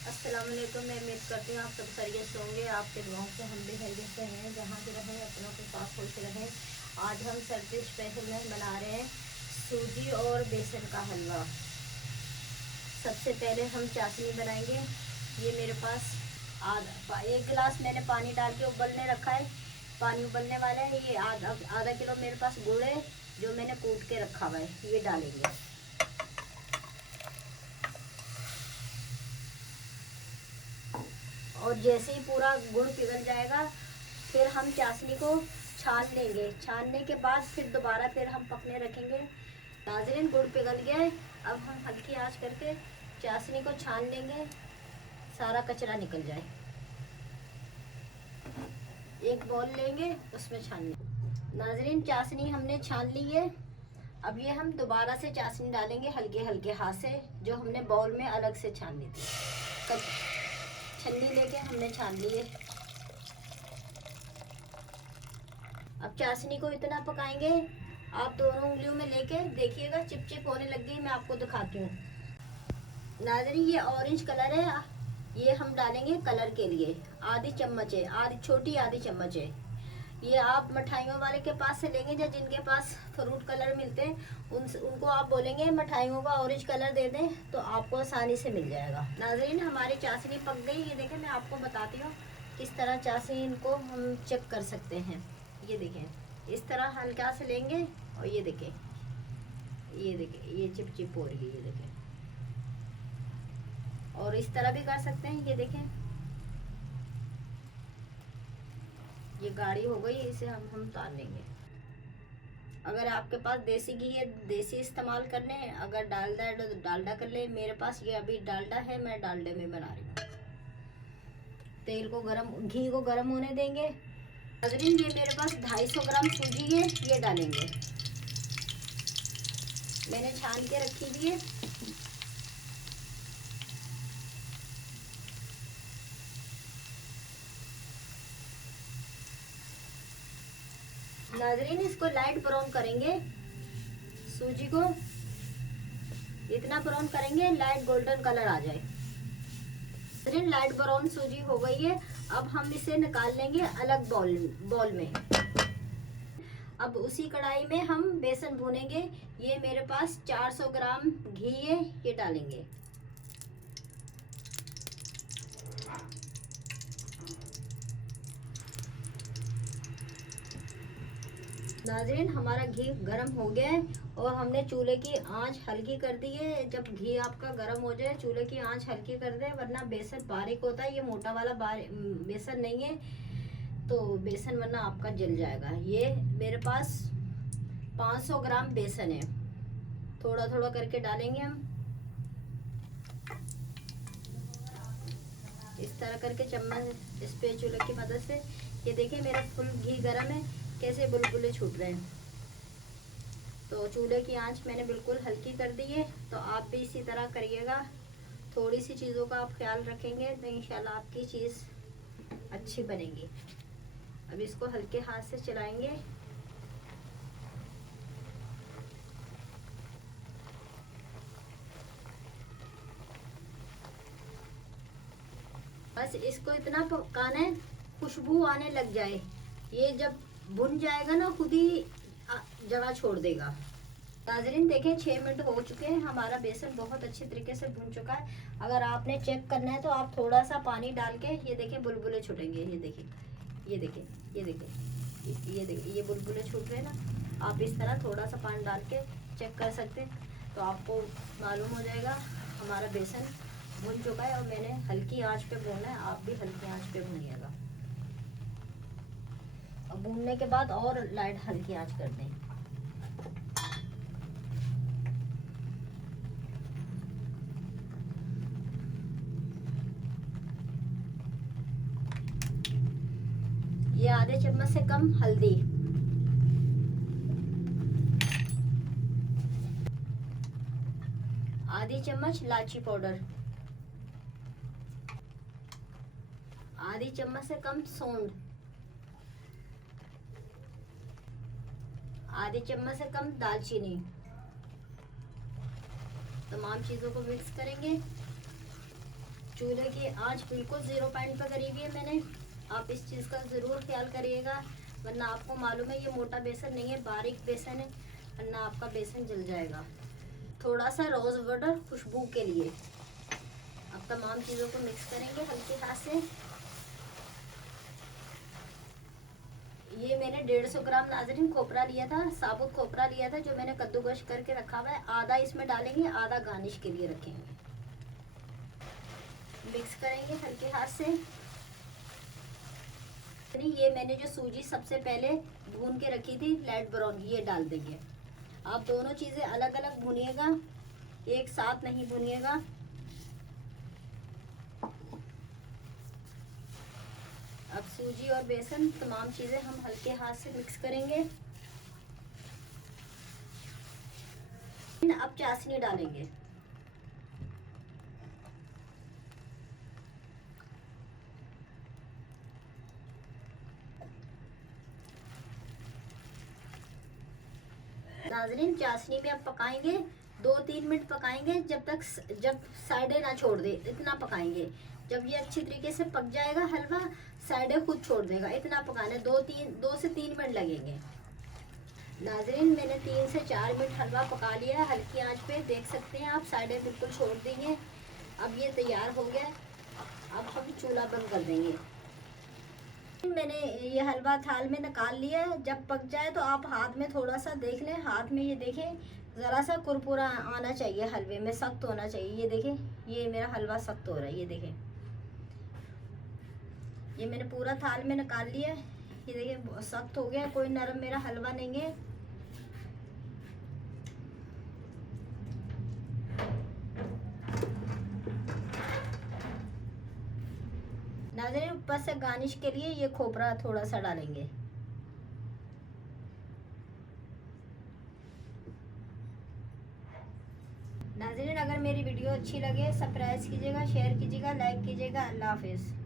अस्सलाम वालेकुम। मैं उम्मीद करती हूँ आप सब खैरियत से होंगे। आपके दुआओं से हम भी खैरियत से हैं। जहाँ भी रहें अपनों के साथ खुश रहें। आज हम सर्दी स्पेशल में बना रहे हैं सूजी और बेसन का हलवा। सबसे पहले हम चाशनी बनाएंगे। ये मेरे पास आधा 1 गिलास मैंने पानी डाल के उबलने रखा है। पानी उबलने वाला है। ये आधा किलो मेरे पास गुड़ है जो मैंने कूट के रखा हुआ है, ये डालेंगे। और जैसे ही पूरा गुड़ पिघल जाएगा फिर हम चाशनी को छान लेंगे। छानने के बाद फिर दोबारा फिर हम पकने रखेंगे। नाज़रीन, गुड़ पिघल गया है। अब हम हल्की आंच करके चाशनी को छान लेंगे, सारा कचरा निकल जाए। एक बॉल लेंगे, उसमें छान लेंगे। नाज़रीन, चाशनी हमने छान ली है। अब ये हम दोबारा से चाशनी डालेंगे हल्के हल्के हाथ से, जो हमने बाउल में अलग से छानी थी। छन्नी लेके हमने छान लिए। अब चाशनी को इतना पकाएंगे, आप दोनों उंगलियों में लेके देखिएगा चिपचिप होने लग गई। मैं आपको दिखाती हूँ। नाज़रीन, ये ऑरेंज कलर है, ये हम डालेंगे कलर के लिए। आधी चम्मच है, आधी छोटी आधी चम्मच है। ये आप मिठाइयों वाले के पास से लेंगे या जिनके पास फ्रूट कलर मिलते हैं उनको आप बोलेंगे मिठाइयों का ऑरेंज कलर दे दें, तो आपको आसानी से मिल जाएगा। नाज़रीन, हमारी चाशनी पक गई। ये देखें, मैं आपको बताती हूँ किस तरह चाशनी इनको हम चेक कर सकते हैं। ये देखें, इस तरह हल्का से लेंगे और ये देखें, ये चिपचिप हो रही है। ये देखें, और इस तरह भी कर सकते हैं। ये देखें, ये गाढ़ी हो गई, इसे हम उतार लेंगे। अगर आपके पास देसी घी है, देसी इस्तेमाल कर लें। अगर डालडा है तो डालडा कर लें। मेरे पास ये अभी डालडा है, मैं डालडे में बना रही हूँ। तेल को घी को गर्म होने देंगे। नाज़रीन, ये मेरे पास 250 ग्राम सूजी है, ये डालेंगे। मैंने छान के रखी हुई है। नाज़रीन, इसको लाइट ब्राउन करेंगे। सूजी को इतना ब्राउन करेंगे लाइट गोल्डन कलर आ जाए। नाज़रीन, लाइट ब्राउन सूजी हो गई है। अब हम इसे निकाल लेंगे अलग बॉल में। अब उसी कढ़ाई में हम बेसन भूनेंगे। ये मेरे पास 400 ग्राम घी है, ये डालेंगे। नाज़रीन, हमारा घी गर्म हो गया है और हमने चूल्हे की आंच हल्की कर दी है। जब घी आपका गर्म हो जाए चूल्हे की आंच हल्की कर दें, वरना बेसन बारीक होता है। ये मोटा वाला बेसन नहीं है, तो बेसन वरना आपका जल जाएगा। ये मेरे पास 500 ग्राम बेसन है। थोड़ा थोड़ा करके डालेंगे हम, इस तरह करके चम्मच स्पैचुला की मदद से। ये देखिए, मेरा फुल घी गर्म है, कैसे बुलबुले छूट रहे हैं। तो चूल्हे की आंच मैंने बिल्कुल हल्की कर दी है। तो आप भी इसी तरह करिएगा। थोड़ी सी चीज़ों का आप ख्याल रखेंगे तो इंशाल्लाह आपकी चीज़ अच्छी बनेगी। अब इसको हल्के हाथ से चलाएंगे। बस इसको इतना पकाना है खुशबू आने लग जाए। ये जब भुन जाएगा ना, खुद ही जगह छोड़ देगा। नाज़रीन, देखें 6 मिनट हो चुके हैं। हमारा बेसन बहुत अच्छे तरीके से भुन चुका है। अगर आपने चेक करना है तो आप थोड़ा सा पानी डाल के, ये देखें बुलबुले छूटेंगे। ये देखिए, ये देखिए, ये देखिए, ये देखिए, ये बुलबुले छूट रहे हैं ना। आप इस तरह थोड़ा सा पानी डाल के चेक कर सकते हैं, तो आपको मालूम हो जाएगा हमारा बेसन भुन चुका है। और मैंने हल्की आंच पे भूना है, आप भी हल्की आंच पे भूनिएगा। और भूनने के बाद और लाइट हल्की आंच कर दें। ये आधे चम्मच से कम हल्दी, आधी चम्मच इलायची पाउडर, आधी चम्मच से कम सौंठ, आधी चम्मच से कम दालचीनी। तमाम चीज़ों को मिक्स करेंगे। चूल्हे की आंच बिल्कुल 0 पॉइंट पर करी हुई है मैंने। आप इस चीज़ का ज़रूर ख्याल करिएगा, वरना आपको मालूम है ये मोटा बेसन नहीं है, बारीक बेसन है, वरना आपका बेसन जल जाएगा। थोड़ा सा रोज़ वाटर खुशबू के लिए। अब तमाम चीज़ों को मिक्स करेंगे हल्के हाथ से। ये मैंने 150 ग्राम नाज़रीन खोपरा लिया था, साबुत खोपरा लिया था, जो मैंने कद्दूकश करके रखा हुआ है। आधा इसमें डालेंगे, आधा गार्निश के लिए रखेंगे। मिक्स करेंगे हल्के हाथ से। ये मैंने जो सूजी सबसे पहले भून के रखी थी लाइट ब्राउन, ये डाल देंगे। आप दोनों चीज़ें अलग अलग भूनिएगा, एक साथ नहीं भूनिएगा। अब सूजी और बेसन तमाम चीज़ें हम हल्के हाथ से मिक्स करेंगे। अब चाशनी डालेंगे। नाज़रीन चाशनी में अब पकाएंगे 2-3 मिनट पकाएंगे, जब साइडें ना छोड़ दे, इतना पकाएंगे। जब ये अच्छी तरीके से पक जाएगा हलवा, साइडें खुद छोड़ देगा, इतना पकाना है। 2 से 3 मिनट लगेंगे। नाज़रीन मैंने 3 से 4 मिनट हलवा पका लिया है हल्की आंच पे, देख सकते हैं आप, साइडें बिल्कुल छोड़ देंगे। अब ये तैयार हो गया। अब हम चूल्हा बंद कर देंगे। मैंने ये हलवा थाल में निकाल लिया है। जब पक जाए तो आप हाथ में थोड़ा सा देख लें, हाथ में ये देखें ज़रा सा कुरकुरा आना चाहिए, हलवे में सख्त होना चाहिए। ये देखें ये मेरा हलवा सख्त हो रहा है, ये देखें। ये मैंने पूरा थाल में निकाल लिया है, ये देखें सख्त हो गया, कोई नरम मेरा हलवा नहीं है। नाज़रीन ऊपर से गार्निश के लिए ये खोपरा थोड़ा सा डालेंगे। नाज़रीन अगर मेरी वीडियो अच्छी लगे सब्सक्राइब कीजिएगा, शेयर कीजिएगा, लाइक कीजिएगा। अल्लाह हाफिज़।